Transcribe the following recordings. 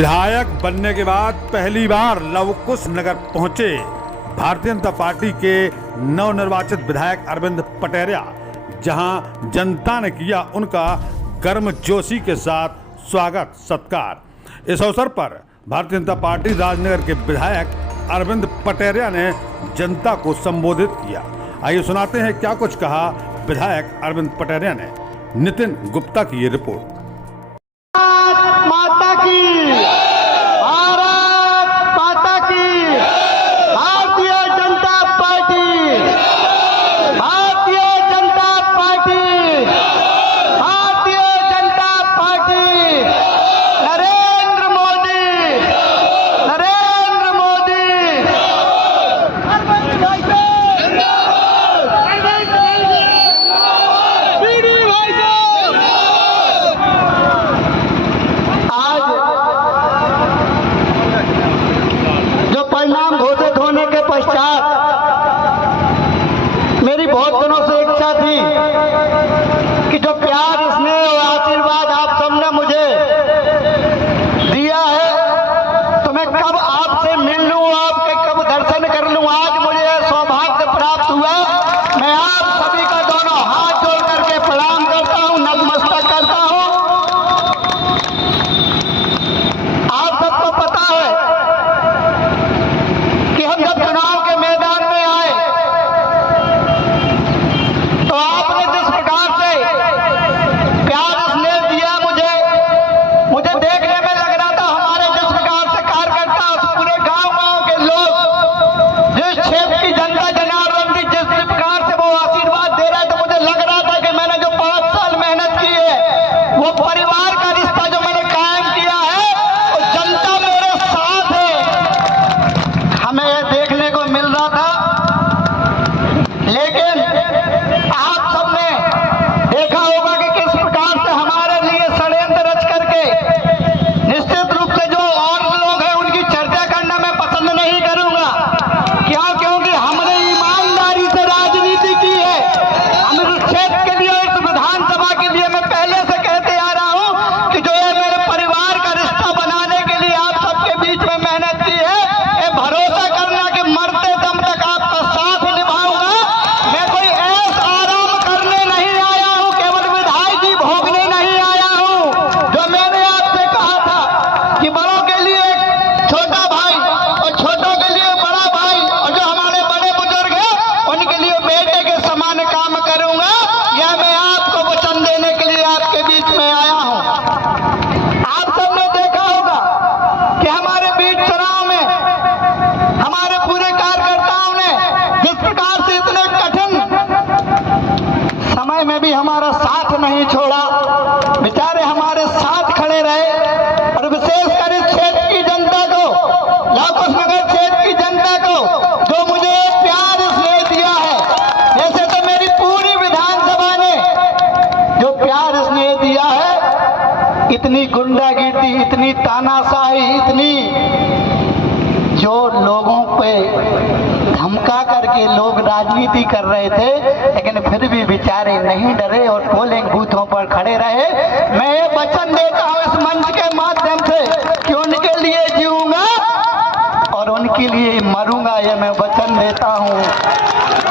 विधायक बनने के बाद पहली बार लवकुश नगर पहुंचे भारतीय जनता पार्टी के नवनिर्वाचित विधायक अरविंद पटेरिया, जहां जनता ने किया उनका गर्मजोशी के साथ स्वागत सत्कार। इस अवसर पर भारतीय जनता पार्टी राजनगर के विधायक अरविंद पटेरिया ने जनता को संबोधित किया। आइए सुनाते हैं क्या कुछ कहा विधायक अरविंद पटेरिया ने। नितिन गुप्ता की ये रिपोर्ट। माता की, भारत माता की, Bharatiya Janata party, Bharatiya Janata party, Bharatiya Janata party, Narendra Modi, Narendra Modi. परिणाम घोषित होने के पश्चात मेरी बहुत दिनों से इच्छा थी कि जो प्यार, स्नेह और आशीर्वाद आप सबने मुझे दिया है तो मैं कब आपसे मिल लूं, आपके कब दर्शन कर लूं। आज मुझे यह सौभाग्य प्राप्त हुआ। मैं आप सभी का दोनों हाथ जोड़ करके प्रणाम करता हूं, नतमस्तक करता हूं। आप सबको पता है कि हम जब चुनाव के मैदान में आए तो आपने जिस प्रकार से प्यार स्नेह दिया मुझे देखने में लग रहा था हमारे जिस प्रकार से कार्यकर्ता, उस पूरे गांव के लोग, जिस क्षेत्र की जनता जनार्दन की जिस प्रकार से वो आशीर्वाद दे रहे थे, मुझे लग रहा था कि मैंने जो 5 साल मेहनत की है, वो परिवार का रिश्ता जो मैंने कायम किया है, और जनता मेरे साथ है, हमें यह देखने को मिल रहा था। लेकिन आप सबने देखा होगा कि किस प्रकार से हमारे लिए षड्यंत्र रच करके, निश्चित रूप से जो और लोग हैं उनकी चर्चा करना मैं पसंद नहीं करूंगा। क्योंकि हमने ईमानदारी से राजनीति की है। हम इस क्षेत्र के लिए, इस विधानसभा के लिए मैं पहले से कहते आ रहा हूं कि जो ये मेरे परिवार का रिश्ता बनाने के लिए आप सबके बीच में मेहनत की है, ये भरोसा करना कि मरते दम तक आपका साथ निभाऊंगा। मैं कोई ऐसा आराम करने नहीं आया हूं, केवल विधायक जी भोगने नहीं आया हूं। जो मैंने आपसे कहा था कि बड़ों के लिए छोटा भाई और छोटों के लिए बड़ा भाई, और जो हमारे बड़े बुजुर्ग हैं उनके लिए बेटे के समान काम करूंगा, यह मैं आपको वचन देने के लिए आपके बीच में आया हूं। आप सबने देखा होगा कि हमारे बीच चुनाव में हमारे पूरे कार्यकर्ताओं ने जिस प्रकार से इतने कठिन समय में भी हमारा साथ नहीं छोड़ा, बेचारे हमारे साथ खड़े रहे। और विशेषकर इस क्षेत्र की जनता को, लवकुश नगर क्षेत्र की जनता को जो मुझे प्यार स्नेह दिया है, जैसे तो मेरी पूरी विधानसभा ने जो प्यार स्नेह दिया है, इतनी गुंडागिर्दी, इतनी तानाशाही, इतनी जो लोगों पे धमका करके लोग राजनीति कर रहे थे, लेकिन फिर भी बेचारे नहीं डरे और पोलिंग बूथों पर खड़े रहे। मैं ये वचन देता हूं इस मंच के माध्यम से कि उनके लिए जीऊंगा और उनके लिए मरूंगा, ये मैं वचन देता हूं।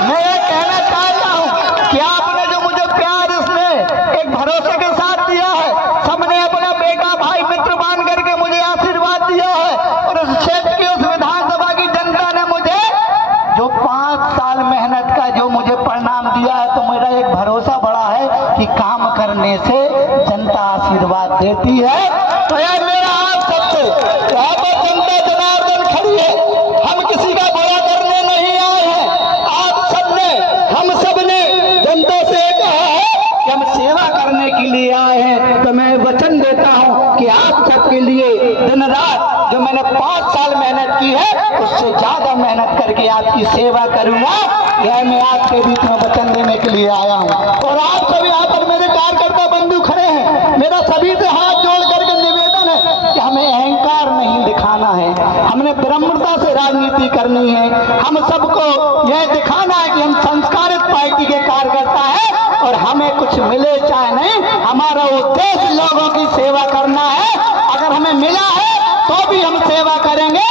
मैं ये कहना चाहता हूं कि आपने जो मुझे प्यार स्नेह एक भरोसे के साथ दिया है, सबने अपना बेटा भाई मित्र मान करके मुझे आशीर्वाद दिया है, और उस क्षेत्र की, उस विधानसभा की जनता ने मुझे जो 5 साल मेहनत का जो मुझे परिणाम दिया है, तो मेरा एक भरोसा बड़ा है कि काम करने से जनता आशीर्वाद देती है। तो यह मेरा आप सबसे, यहाँ पर जनता जनार्दन खड़ी है, हम किसी का बुरा करने नहीं आए हैं। आप सबने, हम सबने जनता से कहा है कि हम सेवा करने के लिए आए हैं। तो मैं वचन देता हूं कि आप सबके लिए दिन रात जो मैंने 5 साल मेहनत की है, उससे ज्यादा मेहनत करके आपकी सेवा करूंगा। यह मैं आपके बीच में वचन देने के लिए आया हूं। और आप सब यहाँ पर मेरे कार्यकर्ता बंधु खड़े हैं, मेरा सभी से हाथ जोड़ करके निवेदन है कि हमें अहंकार नहीं दिखाना है, हमने विनम्रता से राजनीति करनी है। हम सबको यह दिखाना है कि हम संस्कारित पार्टी के कार्यकर्ता हैं और हमें कुछ मिले चाहे नहीं, हमारा उद्देश्य लोगों की सेवा करना है। अगर हमें मिला है तो भी हम सेवा करेंगे,